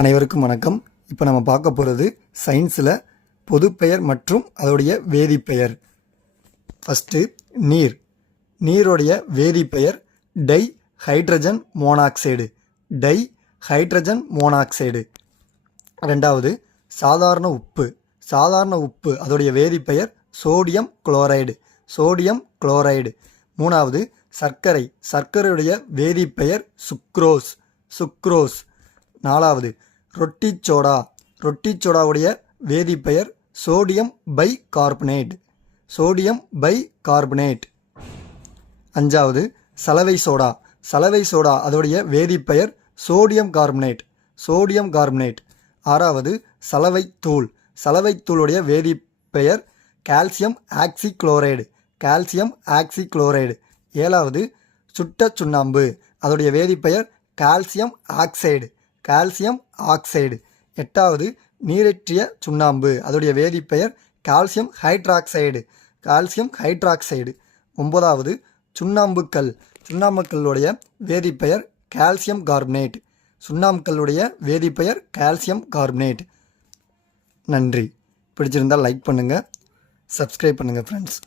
அனைவருக்கும் வணக்கம். இப்போ நம்ம பார்க்க போகிறது சயின்ஸில் பொதுப்பெயர் மற்றும் அதோடைய வேதிப்பெயர். ஃபஸ்ட்டு நீர். நீருடைய வேதிப்பெயர் dihydrogen monoxide. Dihydrogen monoxide. ரெண்டாவது சாதாரண உப்பு. சாதாரண உப்பு அதோடைய வேதிப்பெயர் சோடியம் குளோரைடு. Sodium chloride. மூணாவது சர்க்கரை. சர்க்கரையுடைய வேதிப்பெயர் சுக்ரோஸ். சுக்ரோஸ். நாலாவது ரொட்டி சோடா. ரொட்டி சோடாவுடைய வேதிப்பெயர் sodium bicarbonate. Sodium bicarbonate. அஞ்சாவது சலவை சோடா. சலவை சோடா அதோடைய வேதிப்பெயர் சோடியம் கார்பனேட். Sodium carbonate. ஆறாவது சலவை தூள். சலவை தூளுடைய வேதிப்பெயர் கால்சியம் ஆக்சிக்ளோரைடு. Calcium oxychloride. ஏழாவது சுட்ட சுண்ணாம்பு. அதோடைய வேதிப்பெயர் கால்சியம் ஆக்சைடு. Calcium oxide. எட்டாவது நீரேற்றிய சுண்ணாம்பு. அதோடைய வேதிப்பெயர் கால்சியம் ஹைட்ராக்சைடு. Calcium hydroxide. ஒன்பதாவது சுண்ணாம்புக்கல். சுண்ணாம்புக்கல்லுடைய வேதிப்பெயர் கால்சியம் கார்பனேட். சுண்ணாம்புக்கல்லுடைய வேதிப்பெயர் கால்சியம் கார்பனேட். நன்றி. பிடிச்சிருந்தால் லைக் பண்ணுங்கள், சப்ஸ்கிரைப் பண்ணுங்கள் ஃப்ரெண்ட்ஸ்.